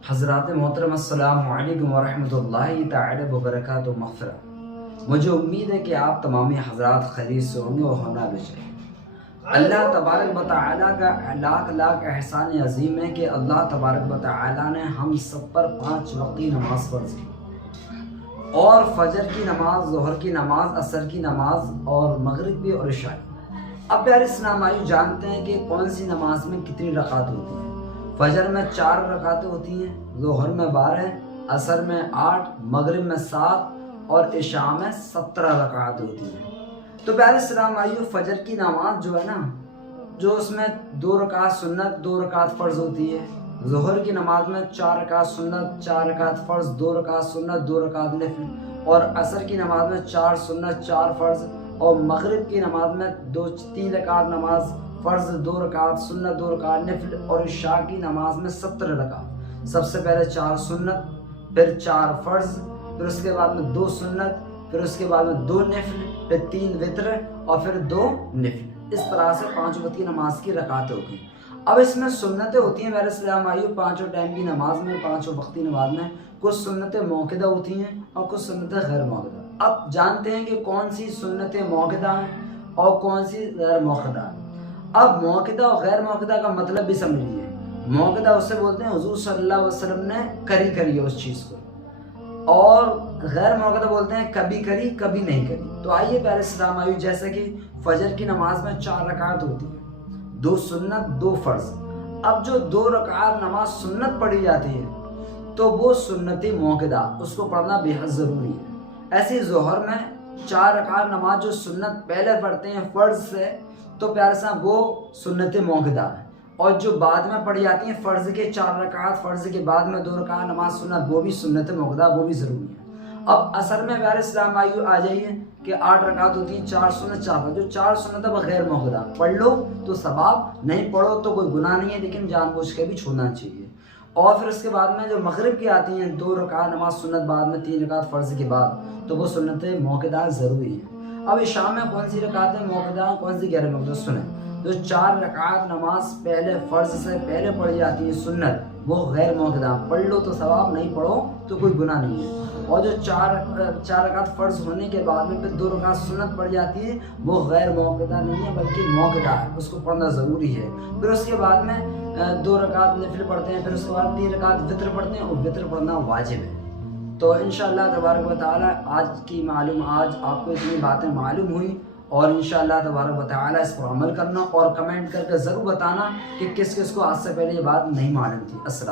حضرات محترم السلام علیکم ورحمۃ اللہ تعالی وبرکاتہ مغفرہ۔ مجھے امید ہے کہ آپ تمامی حضرات خیریت سے ہوں گے اور ہونا بھی چاہیے۔ اللہ تبارک و تعالیٰ کا لاکھ لاکھ احسان عظیم ہے کہ اللہ تبارک و تعالیٰ نے ہم سب پر 5 وقتی نماز فرض کی، اور فجر کی نماز، ظہر کی نماز، عصر کی نماز اور مغرب کی اور عشاء کی۔ اب پیارے اسلام بھائیو، جانتے ہیں کہ کون سی نماز میں کتنی رکعت ہوتی ہیں۔ فجر میں 4 رکعتیں ہوتی ہیں، ظہر میں 12، عصر میں 8، مغرب میں 7 اور عشاء میں 17 رکعت ہوتی ہیں۔ تو پیارے اسلام بھائیو، فجر کی نماز جو ہے نا، جو اس میں 2 رکعت سنت، 2 رکعت فرض ہوتی ہے۔ ظہر کی نماز میں 4 رکعت سنت، 4 رکعت فرض، 2 رکعت سنت، 2 رکعت نفل، اور عصر کی نماز میں 4 سنت، 4 فرض، اور مغرب کی نماز میں 3 رکعت نماز فرض، 2 رکعت سنت، 2 رکعت نفل، اور عشاء کی نماز میں 17 رکعت۔ سب سے پہلے 4 سنت، پھر 4 فرض، پھر اس کے بعد میں 2 سنت، پھر اس کے بعد میں 2 نفل، پھر 3 وتر اور پھر 2 نفل۔ اس طرح سے 5 وقتی نماز کی رکعتیں ہوتی ہیں۔ اب اس میں سنتیں ہوتی ہیں میرے اسلام بھائیو، 5 ٹائم کی نماز میں، 5 وقتی نماز میں کچھ سنتیں موقدہ ہوتی ہیں اور کچھ سنتیں غیر موقدہ۔ اب جانتے ہیں کہ کون سی سنتیں موقدہ ہیں اور کون سی غیر موقدہ ہیں۔ اب موقدہ اور غیر موقدہ کا مطلب بھی سمجھ لیجیے۔ موقدہ اسے بولتے ہیں حضور صلی اللہ علیہ وسلم نے کری ہے اس چیز کو، اور غیر موقدہ بولتے ہیں کبھی کری کبھی نہیں کری۔ تو آئیے پیارے اسلام بھائیو، جیسے کہ فجر کی نماز میں 4 رکعت ہوتی ہے، 2 سنت، 2 فرض۔ اب جو 2 رکعت نماز سنت پڑھی جاتی ہے تو وہ سنت موقدہ، اس کو پڑھنا بے حد ضروری ہے۔ ایسے ظہر میں 4 رکعت نماز جو سنت پہلے پڑھتے ہیں فرض سے، تو پیارے صاحب وہ سنت موقدہ ہے، اور جو بعد میں پڑھی جاتی ہیں فرض کے 4 رکعت، فرض کے بعد میں 2 رکعت نماز سنت، وہ بھی سنت موقدہ، وہ بھی ضروری ہے۔ اب عصر میں پیارے اسلام بھائیو آ جائیے کہ 8 رکعت ہوتی ہیں، 4 سنت، 4 فرض۔ جو 4 سنت ہے وہ غیر موقدہ، پڑھ لو تو ثواب، نہیں پڑھو تو کوئی گناہ نہیں ہے، لیکن جان بوجھ کے بھی چھوڑنا چاہیے۔ اور پھر اس کے بعد میں جو مغرب کی آتی ہیں 2 رکعت نماز سنت، بعد میں 3 رکعت فرض کے بعد، تو وہ سنت موقدہ ضروری ہے۔ اب عشاء میں کون سی رکعتیں موقدہ ہیں، کون سی غیر موقدہ، سنیں۔ جو 4 رکعت نماز پہلے فرض سے پہلے پڑھی جاتی ہے سنت، وہ غیر موقدہ، پڑھ لو تو ثواب، نہیں پڑھو تو کوئی گناہ نہیں ہے۔ اور جو 4 رکعت فرض ہونے کے بعد میں پھر 2 رکعت سنت پڑھ جاتی ہے، وہ غیر موقدہ نہیں ہے بلکہ موقدہ ہے، اس کو پڑھنا ضروری ہے۔ پھر اس کے بعد میں 2 رکعت نفل پڑھتے ہیں، پھر اس کے بعد 3 رکعت وتر پڑھتے ہیں، اور وتر پڑھنا واجب ہے۔ تو انشاءاللہ تبارک و تعالیٰ آج آپ کو اتنی باتیں معلوم ہوئی، اور انشاءاللہ تبارک و تعالیٰ اس پر عمل کرنا، اور کمنٹ کر کے ضرور بتانا کہ کس کس کو آج سے پہلے یہ بات نہیں معلوم تھی۔ السلام